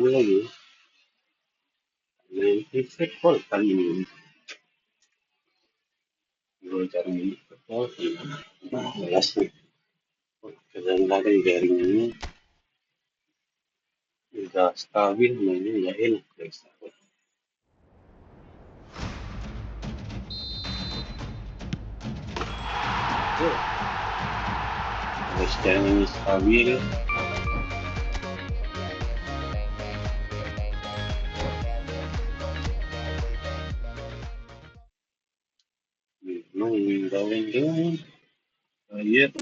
lama lagi. Main preset call kali ni. Dua cara ni. Call. Malas ni. Kadang-kadang kan jaring ni. Dah stabil mainnya. Ya enak. Kalau sekarang ini stabil. Memang gawen-gawen. Ya.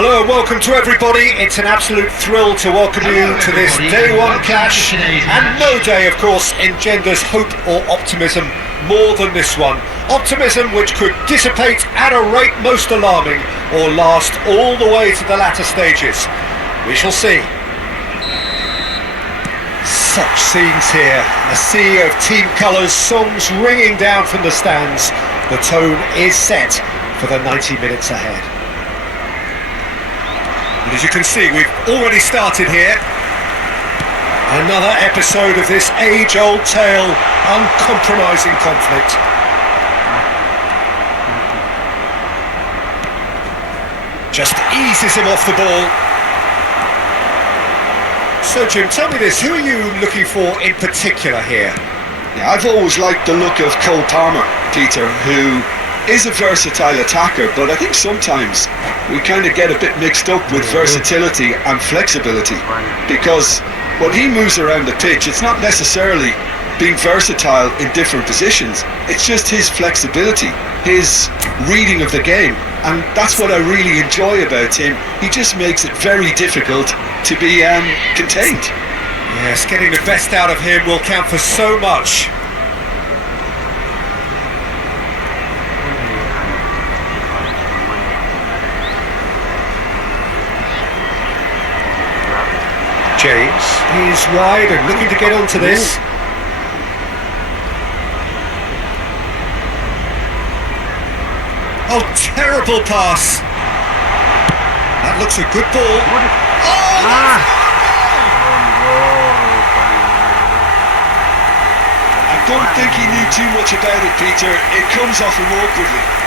Hello and welcome to everybody. It's an absolute thrill to welcome you to this day one clash, and no day of course engenders hope or optimism more than this one. Optimism which could dissipate at a rate most alarming or last all the way to the latter stages. We shall see. Such scenes here, a sea of team colours, songs ringing down from the stands. The tone is set for the 90 minutes ahead. And as you can see, we've already started here. Another episode of this age-old tale, uncompromising conflict. Just eases him off the ball. So Jim, tell me this, who are you looking for in particular here? Yeah, I've always liked the look of Cole Palmer, Peter, who is a versatile attacker, but I think sometimes we kind of get a bit mixed up with versatility and flexibility, because when he moves around the pitch, it's not necessarily being versatile in different positions, it's just his flexibility, his reading of the game, and that's what I really enjoy about him. He just makes it very difficult to be contained. Yes, getting the best out of him will count for so much. James, he's wide and looking to get onto this. Oh, terrible pass. That looks a good ball. I don't think he knew too much about it, Peter. It comes off him awkwardly.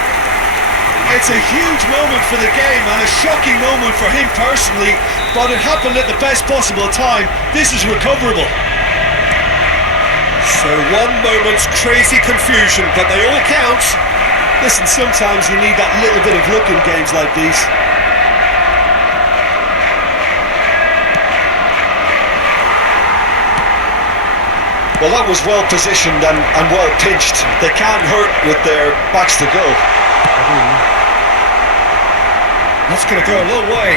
It's a huge moment for the game and a shocking moment for him personally, but it happened at the best possible time. This is recoverable. So one moment's crazy confusion, but they all count. Listen, sometimes you need that little bit of luck in games like these. Well, that was well positioned and well pitched. They can't hurt with their backs to go. That's going to go a long way.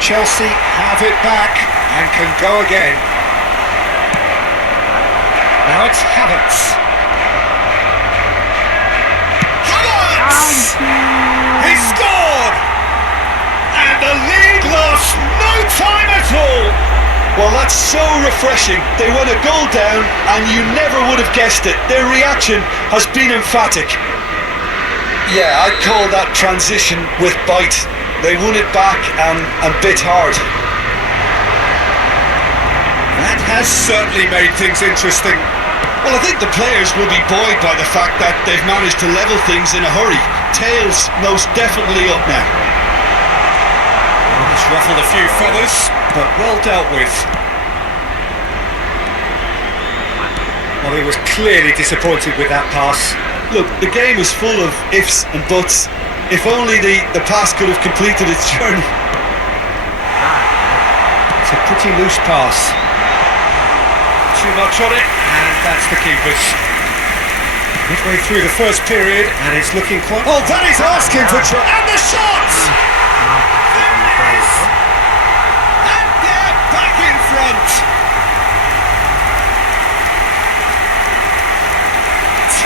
Chelsea have it back and can go again. Now it's Havertz. Havertz! He scored! And the lead lost no time at all. Well, that's so refreshing. They went a goal down and you never would have guessed it. Their reaction has been emphatic. Yeah, I'd call that transition with bite. They won it back and bit hard. That has certainly made things interesting. Well, I think the players will be buoyed by the fact that they've managed to level things in a hurry. Tails most definitely up now. It's ruffled a few feathers, but well dealt with. Well, he was clearly disappointed with that pass. Look, the game is full of ifs and buts. If only the pass could have completed its journey. It's a pretty loose pass. Too much on it, and that's the keeper's. Midway through the first period, and it's looking quite... Oh, that is asking for trouble. And the shot! There it is! And they're back in front!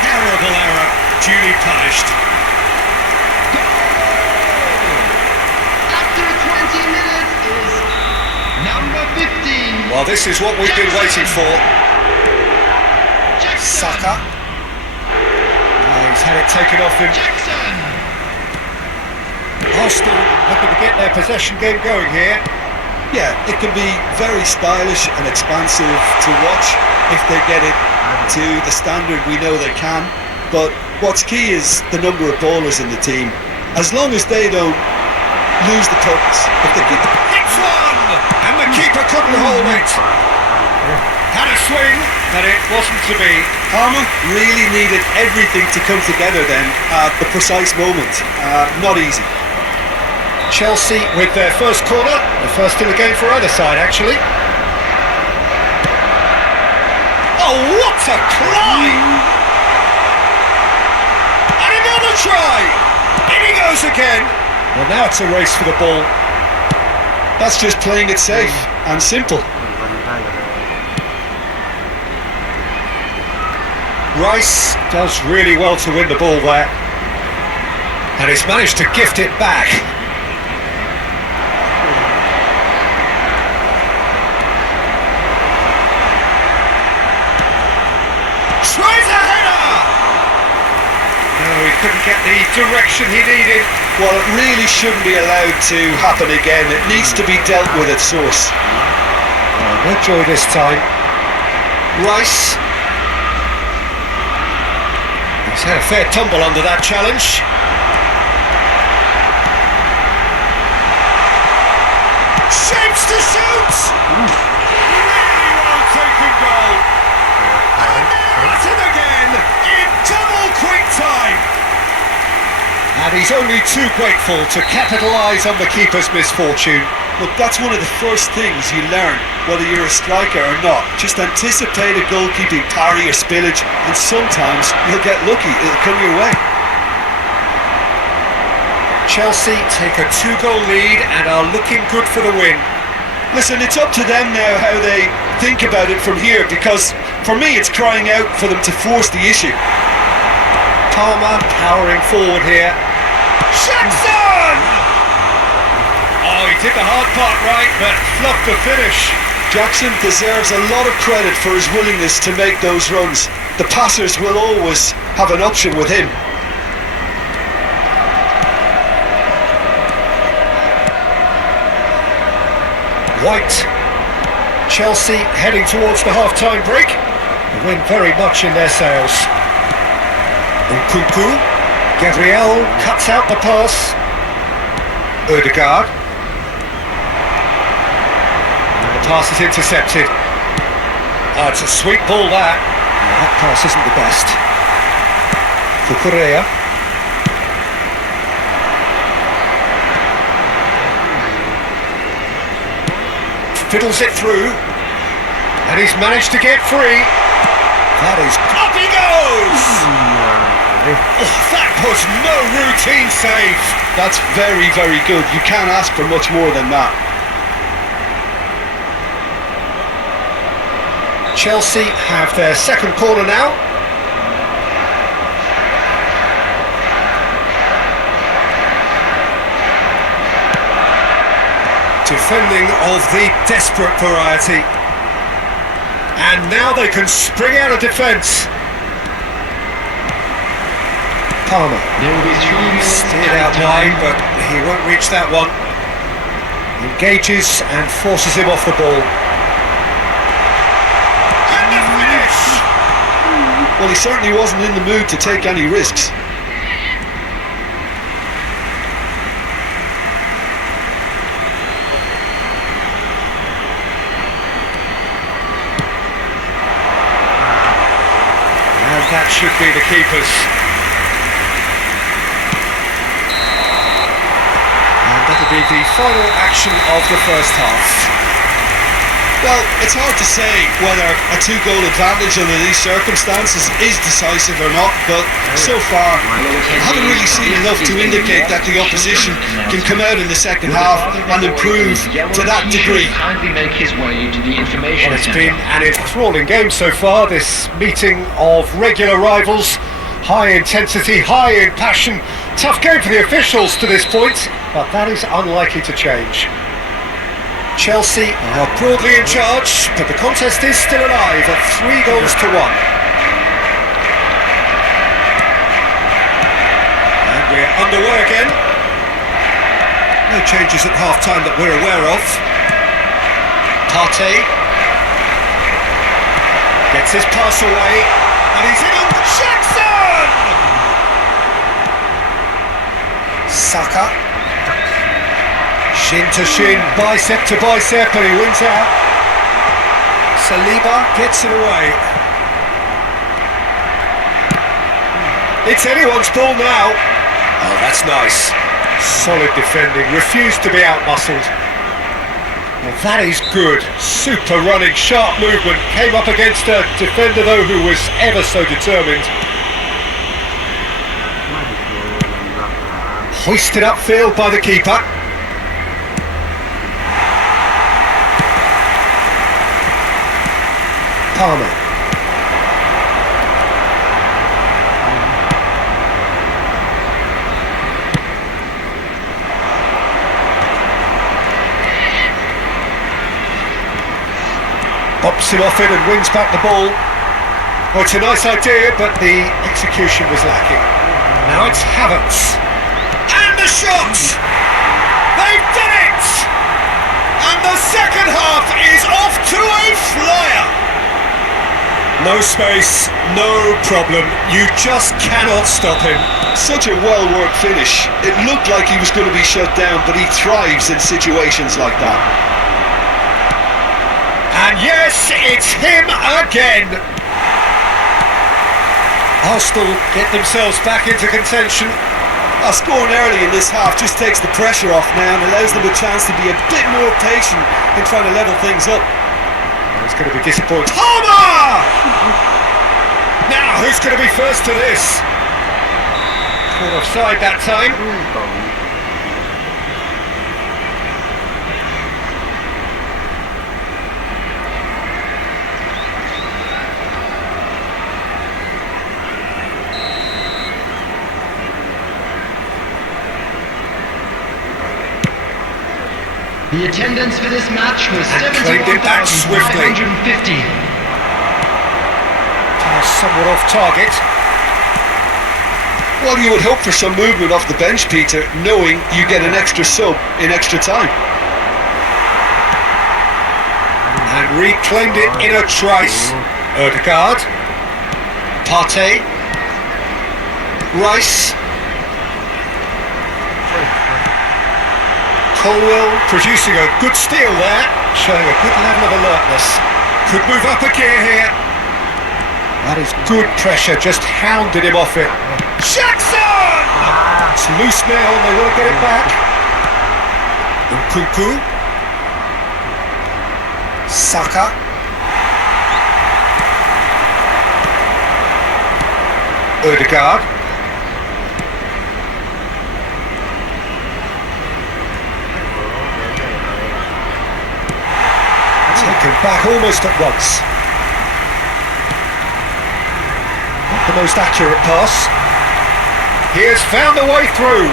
Terrible error, duly punished. After 20 minutes is number 15. Well, this is what we've been waiting for. Saka. He's had it taken off him. Arsenal looking to get their possession game going here. Yeah, it can be very stylish and expansive to watch if they get it to the standard we know they can. But what's key is the number of ballers in the team. As long as they don't lose the purpose. If they keep It's one! And the keeper couldn't hold it. Had a swing, but it wasn't to be. Palmer really needed everything to come together then at the precise moment. Not easy. Chelsea with their first corner, the first in the game for either side actually. Oh, what a climb! And another try! In he goes again! Well, now it's a race for the ball. That's just playing it safe and simple. Rice does really well to win the ball there. And he's managed to gift it back. Tries a header! No, he couldn't get the direction he needed. Well, it really shouldn't be allowed to happen again. It needs to be dealt with at source. Oh, no joy this time. Rice. He's had a fair tumble under that challenge. Shapes to shoot! Really well taken goal. And they're at it again in double quick time. And he's only too grateful to capitalise on the keeper's misfortune. Look, that's one of the first things you learn, whether you're a striker or not. Just anticipate a goalkeeping parry or spillage, and sometimes you'll get lucky, it'll come your way. Chelsea take a 2-goal lead and are looking good for the win. Listen, it's up to them now how they think about it from here, because for me it's crying out for them to force the issue. Palmer powering forward here. Jackson! Oh, he did the hard part right, but fluffed the finish. Jackson deserves a lot of credit for his willingness to make those runs. The passers will always have an option with him. White. Chelsea heading towards the half-time break. The wind very much in their sails. Nkunku. Gabriel cuts out the pass. Ødegaard. The pass is intercepted. Oh, it's a sweet ball that. That pass isn't the best. For Correa. Fiddles it through. And he's managed to get free. That is... Up he goes! Oh, that was no routine save. That's very, very good. You can't ask for much more than that. Chelsea have their second corner now. Defending of the desperate variety. And now they can spring out of defence. Palmer. Steered out wide, but he won't reach that one. Engages and forces him off the ball. And the finish! Well, he certainly wasn't in the mood to take any risks. And that should be the keeper's. That'll be the final action of the first half. Well, it's hard to say whether a 2-goal advantage under these circumstances is decisive or not, but so far I haven't really seen enough to indicate that the opposition can come out in the second half and improve to that degree. Well, it's been an enthralling game so far, this meeting of regular rivals. High intensity, high in passion. Tough game for the officials to this point, but that is unlikely to change. Chelsea are broadly in charge, but the contest is still alive at 3-1. And we're underway again. No changes at half-time that we're aware of. Partey gets his pass away, and he's in on Jackson! Saka. Shin to shin, bicep to bicep, and he wins out. Saliba gets it away. It's anyone's ball now. Oh, that's nice. Solid defending, refused to be out-muscled. Well, that is good. Super running, sharp movement. Came up against a defender, though, who was ever so determined. Hoisted upfield by the keeper. Palmer. Bops him off it and wins back the ball. Well, it's a nice idea, but the execution was lacking. Now it's Havertz. And the shot! They've done it! And the second half is off to a flyer! No space, no problem. You just cannot stop him. Such a well-worked finish. It looked like he was going to be shut down, but he thrives in situations like that. And yes, it's him again. Arsenal get themselves back into contention. Scoring early in this half just takes the pressure off now and allows them a chance to be a bit more patient in trying to level things up. It's going to be disappointing. Palmer! Now, who's going to be first to this? Caught offside that time. The attendance for this match was claimed it back swiftly. 71,550. Somewhat off target. Well, you would hope for some movement off the bench, Peter, knowing you get an extra sub in extra time. And reclaimed it in a trice. Odegaard. Partey. Rice. Colwell producing a good steal there, showing a good level of alertness. Could move up a gear here. That is good pressure, just hounded him off it. Jackson! It's loose now and they want to get it back. Nkunku. Saka. Odegaard. Taken back almost at once. Not the most accurate pass. He has found a way through.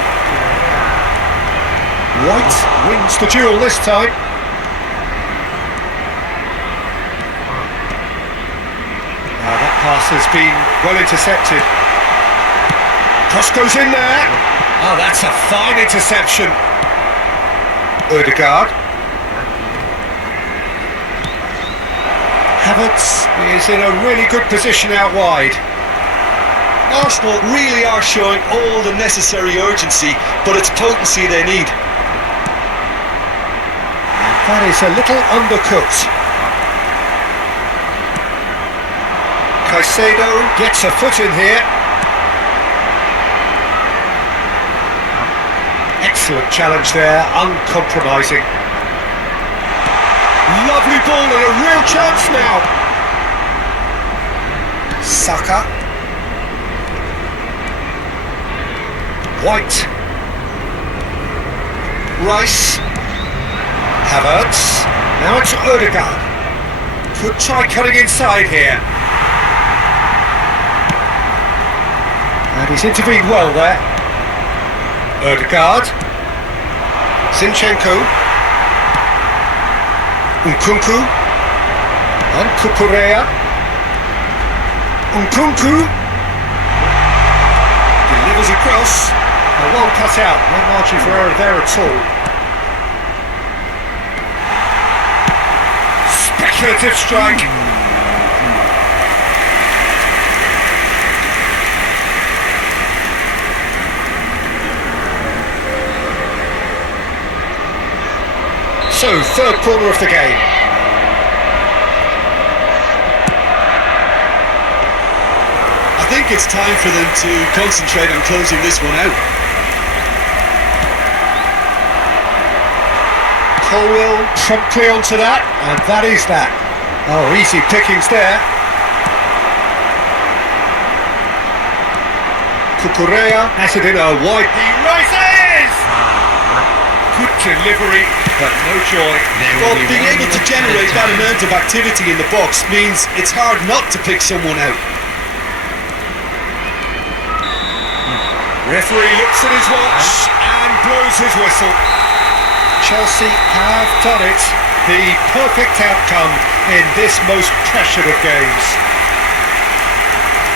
White wins the duel this time. Now that pass has been well intercepted. Cross goes in there. Oh, that's a fine interception. Odegaard. Havertz is in a really good position out wide. Arsenal really are showing all the necessary urgency, but it's potency they need. That is a little undercooked. Caicedo gets a foot in here. Excellent challenge there, uncompromising. Lovely ball and a real chance now. Saka. White. Rice. Havertz. Now it's Odegaard. Could try cutting inside here. And he's intervened well there. Odegaard. Zinchenko. Nkunku. And Cucurella. Nkunku. Delivers across. Well cut out. No margin for error there at all. Speculative strike. So, third corner of the game. I think it's time for them to concentrate on closing this one out. Colwell promptly onto that, and that is that. Oh, easy pickings there. Cucurella has it in a wide. He rises! Gomez! Good delivery, but no joy. Well, being able to generate that amount of activity in the box means it's hard not to pick someone out. Referee looks at his watch and blows his whistle. Chelsea have done it. The perfect outcome in this most pressured of games.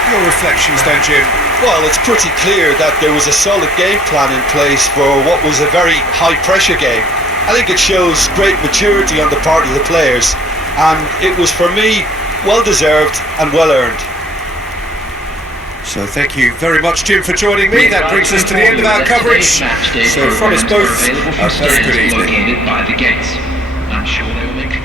Your reflections then, Jim? Well, it's pretty clear that there was a solid game plan in place for what was a very high-pressure game. I think it shows great maturity on the part of the players, and it was, for me, well-deserved and well-earned. So thank you very much, Jim, for joining me. That brings us to the end of our coverage. So from us both, a very good evening. By the gates. I'm sure they will make